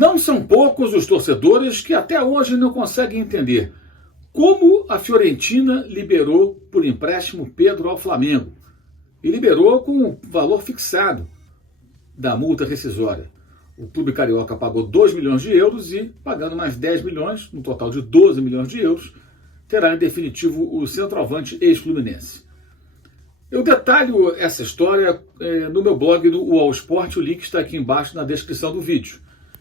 Não são poucos os torcedores que até hoje não conseguem entender como a Fiorentina liberou por empréstimo Pedro ao Flamengo. E liberou com o valor fixado da multa rescisória. O clube carioca pagou 2 milhões de euros e, pagando mais 10 milhões, no total de 12 milhões de euros, terá em definitivo o centroavante ex-fluminense. Eu detalho essa história no meu blog do UOL Sport, o link está aqui embaixo na descrição do vídeo.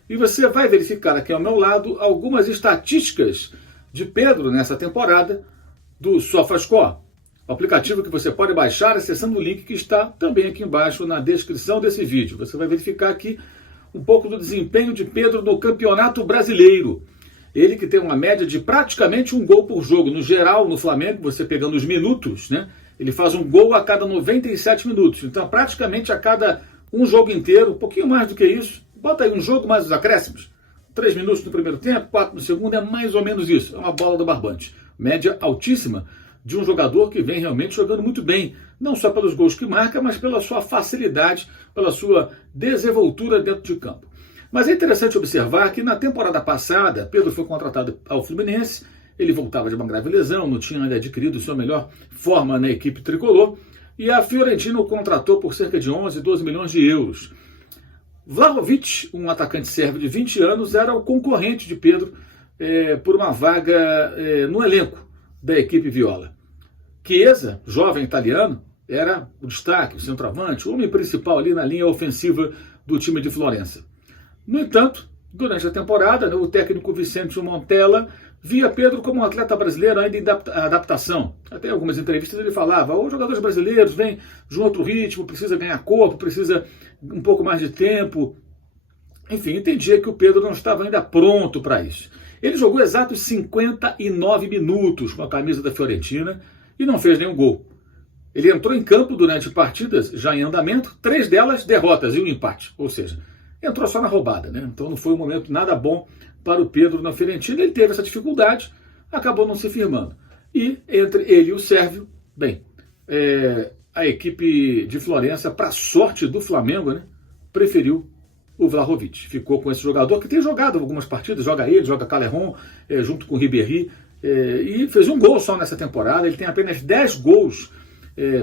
E você vai verificar aqui ao meu lado algumas estatísticas de Pedro nessa temporada do SofaScore, o aplicativo que você pode baixar acessando o link que está também aqui embaixo na descrição desse vídeo. Você vai verificar aqui um pouco do desempenho de Pedro no Campeonato Brasileiro. Ele que tem uma média de praticamente um gol por jogo. No geral, no Flamengo, você pegando os minutos, né? Ele faz um gol a cada 97 minutos. Então, praticamente a cada um jogo inteiro, um pouquinho mais do que isso. Bota aí um jogo mais os acréscimos. 3 minutos no primeiro tempo, 4 no segundo, é mais ou menos isso. É uma bola do barbante. Média altíssima de um jogador que vem realmente jogando muito bem. Não só pelos gols que marca, mas pela sua facilidade, pela sua desenvoltura dentro de campo. Mas é interessante observar que na temporada passada, Pedro foi contratado ao Fluminense. Ele voltava de uma grave lesão, não tinha ainda adquirido sua melhor forma na equipe tricolor. E a Fiorentina o contratou por cerca de 11, 12 milhões de euros. Vlahovic, um atacante sérvio de 20 anos, era o concorrente de Pedro por uma vaga no elenco da equipe viola. Chiesa, jovem italiano, era o destaque, o centroavante, o homem principal ali na linha ofensiva do time de Florença. No entanto, durante a temporada, o técnico Vicente Montella via Pedro como um atleta brasileiro ainda em adaptação. Até algumas entrevistas ele falava, os jogadores brasileiros vêm de um outro ritmo, precisa ganhar corpo, precisa um pouco mais de tempo. Enfim, entendia que o Pedro não estava ainda pronto para isso. Ele jogou exatos 59 minutos com a camisa da Fiorentina e não fez nenhum gol. Ele entrou em campo durante partidas já em andamento, 3 delas derrotas e um empate. Ou seja, entrou só na roubada, né? Então não foi um momento nada bom para o Pedro na Fiorentina. Ele teve essa dificuldade, acabou não se firmando. E entre ele e o sérvio, bem, a equipe de Florença, para sorte do Flamengo, né, preferiu o Vlahovic. Ficou com esse jogador que tem jogado algumas partidas, joga ele, joga Callejon, junto com o Ribéry, e fez um gol só nessa temporada. Ele tem apenas 10 gols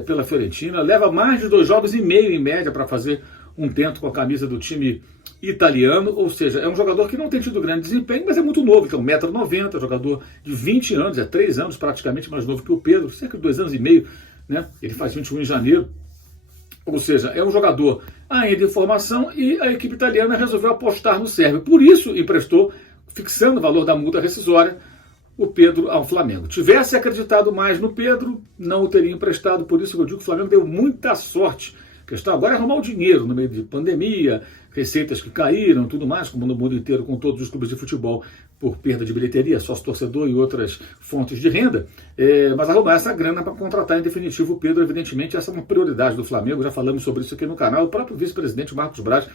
pela Fiorentina, leva mais de 2 jogos e meio em média para fazer um tento com a camisa do time italiano, ou seja, é um jogador que não tem tido grande desempenho, mas é muito novo, tem 1,90 m, jogador de 20 anos, 3 anos praticamente mais novo que o Pedro, cerca de 2 anos e meio, né? Ele faz 21 em janeiro, ou seja, é um jogador ainda em formação e a equipe italiana resolveu apostar no sérvio, por isso emprestou, fixando o valor da multa rescisória, o Pedro ao Flamengo. Tivesse acreditado mais no Pedro, não o teria emprestado, por isso que eu digo que o Flamengo deu muita sorte. A questão agora é arrumar o dinheiro no meio de pandemia, receitas que caíram, tudo mais, como no mundo inteiro com todos os clubes de futebol por perda de bilheteria, sócio-torcedor e outras fontes de renda, mas arrumar essa grana para contratar em definitivo o Pedro, evidentemente essa é uma prioridade do Flamengo, já falamos sobre isso aqui no canal. O próprio vice-presidente Marcos Braz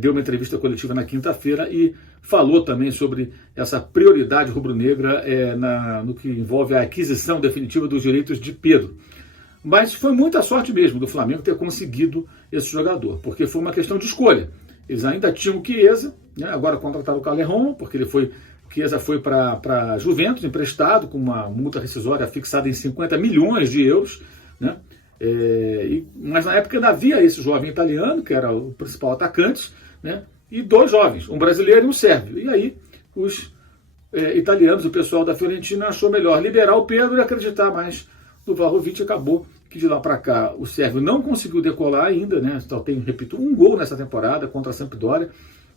deu uma entrevista coletiva na quinta-feira e falou também sobre essa prioridade rubro-negra no que envolve a aquisição definitiva dos direitos de Pedro. Mas foi muita sorte mesmo do Flamengo ter conseguido esse jogador, porque foi uma questão de escolha. Eles ainda tinham o Chiesa, né? Agora contrataram o Callejon, porque o Chiesa foi para Juventus, emprestado, com uma multa rescisória fixada em 50 milhões de euros, né? Mas na época ainda havia esse jovem italiano, que era o principal atacante, né? E 2 jovens, um brasileiro e um sérvio. E aí os italianos, o pessoal da Fiorentina, achou melhor liberar o Pedro e acreditar mais no Vlahovic. Acabou que de lá para cá o sérvio não conseguiu decolar ainda, né? Só tem, repito, um gol nessa temporada contra a Sampdoria,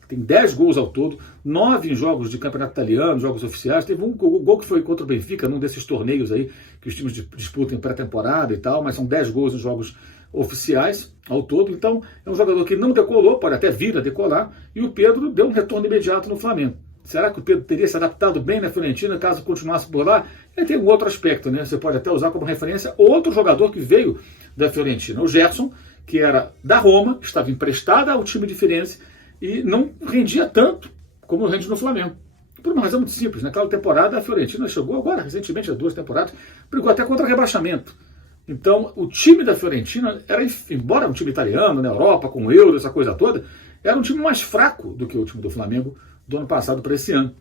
tem 10 gols ao todo, 9 em jogos de campeonato italiano, jogos oficiais. Teve um gol que foi contra o Benfica, num desses torneios aí que os times disputam em pré-temporada e tal, mas são 10 gols em jogos oficiais ao todo. Então é um jogador que não decolou, pode até vir a decolar, e o Pedro deu um retorno imediato no Flamengo. Será que o Pedro teria se adaptado bem na Fiorentina caso continuasse por lá? Ele tem um outro aspecto, né? Você pode até usar como referência outro jogador que veio da Fiorentina, o Gerson, que era da Roma, estava emprestado ao time de Firenze e não rendia tanto como rende no Flamengo. Por uma razão muito simples. Naquela temporada a Fiorentina chegou agora, recentemente, há 2 temporadas, brigou até contra rebaixamento. Então, o time da Fiorentina, embora um time italiano, na Europa, com o Euro, essa coisa toda, era um time mais fraco do que o time do Flamengo do ano passado para esse ano,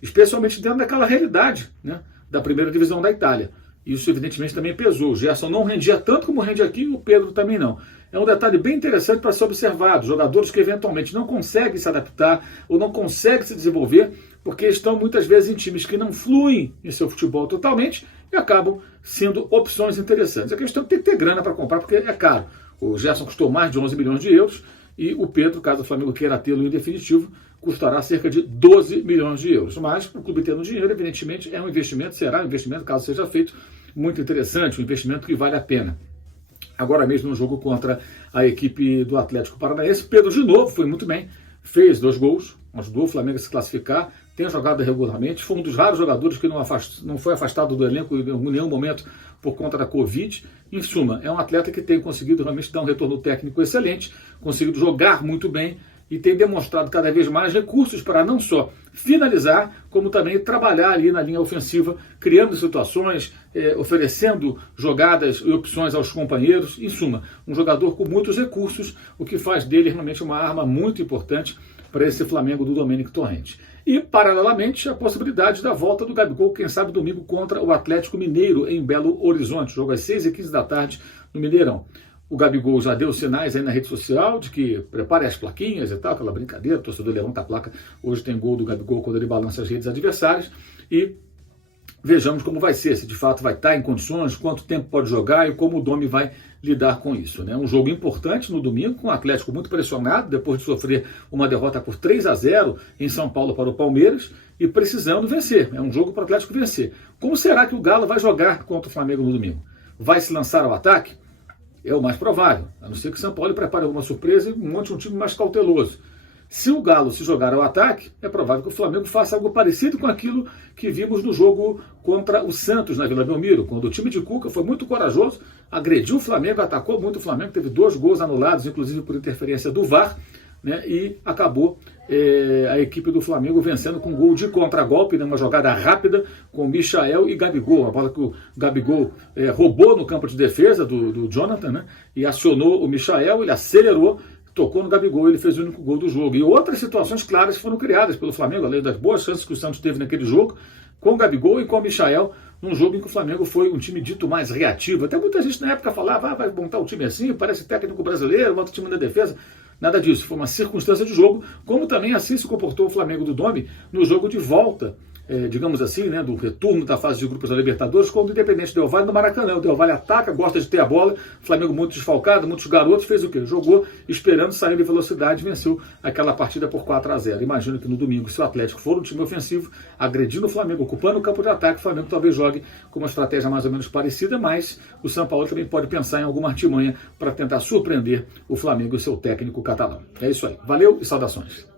especialmente dentro daquela realidade, né, da primeira divisão da Itália. Isso evidentemente também pesou. O Gerson não rendia tanto como rende aqui, o Pedro também não. É um detalhe bem interessante para ser observado. Jogadores que eventualmente não conseguem se adaptar ou não conseguem se desenvolver porque estão muitas vezes em times que não fluem em seu futebol totalmente e acabam sendo opções interessantes. A questão é que tem que ter grana para comprar porque é caro. O Gerson custou mais de 11 milhões de euros e o Pedro, caso o Flamengo queira tê-lo em definitivo, custará cerca de 12 milhões de euros. Mas o clube tendo dinheiro, evidentemente, é um investimento, será um investimento, caso seja feito, muito interessante, um investimento que vale a pena. Agora mesmo no jogo contra a equipe do Atlético Paranaense, Pedro de novo foi muito bem, fez 2 gols, ajudou o Flamengo a se classificar, tem jogado regularmente, foi um dos raros jogadores que não foi afastado do elenco em nenhum momento por conta da Covid. Em suma, é um atleta que tem conseguido realmente dar um retorno técnico excelente, conseguido jogar muito bem e tem demonstrado cada vez mais recursos para não só finalizar, como também trabalhar ali na linha ofensiva, criando situações, oferecendo jogadas e opções aos companheiros. Em suma, um jogador com muitos recursos, o que faz dele realmente uma arma muito importante para esse Flamengo do Domênico Torrente. E, paralelamente, a possibilidade da volta do Gabigol, quem sabe domingo, contra o Atlético Mineiro, em Belo Horizonte. Jogo às 6h15 da tarde no Mineirão. O Gabigol já deu sinais aí na rede social de que prepare as plaquinhas e tal, aquela brincadeira, o torcedor levanta a placa, hoje tem gol do Gabigol quando ele balança as redes adversárias, e vejamos como vai ser, se de fato vai estar em condições, quanto tempo pode jogar e como o Domi vai lidar com isso, né? Um jogo importante no domingo, com o Atlético muito pressionado, depois de sofrer uma derrota por 3-0 em São Paulo para o Palmeiras, e precisando vencer, é um jogo para o Atlético vencer. Como será que o Galo vai jogar contra o Flamengo no domingo? Vai se lançar ao ataque? É o mais provável, a não ser que o São Paulo prepare alguma surpresa e monte um time mais cauteloso. Se o Galo se jogar ao ataque, é provável que o Flamengo faça algo parecido com aquilo que vimos no jogo contra o Santos na Vila Belmiro, quando o time de Cuca foi muito corajoso, agrediu o Flamengo, atacou muito o Flamengo, teve 2 gols anulados, inclusive por interferência do VAR, né, e acabou a equipe do Flamengo vencendo com um gol de contragolpe, né, uma jogada rápida com Michael e Gabigol, a bola que o Gabigol roubou no campo de defesa do Jonathan, né, e acionou o Michael, ele acelerou, tocou no Gabigol, ele fez o único gol do jogo. E outras situações claras foram criadas pelo Flamengo, além das boas chances que o Santos teve naquele jogo, com o Gabigol e com o Michael, num jogo em que o Flamengo foi um time dito mais reativo. Até muita gente na época falava, vai montar um time assim, parece técnico brasileiro, monta o time na defesa. Nada disso, foi uma circunstância de jogo, como também assim se comportou o Flamengo do Domi no jogo de volta, digamos assim, né, do retorno da fase de grupos da Libertadores, quando o Independente Del Valle no Maracanã. O Del Valle ataca, gosta de ter a bola, o Flamengo muito desfalcado, muitos garotos, fez o quê? Jogou esperando sair de velocidade, venceu aquela partida por 4-0. Imagino que no domingo, se o Atlético for um time ofensivo, agredindo o Flamengo, ocupando o campo de ataque, o Flamengo talvez jogue com uma estratégia mais ou menos parecida, mas o São Paulo também pode pensar em alguma artimanha para tentar surpreender o Flamengo e seu técnico catalão. É isso aí. Valeu e saudações.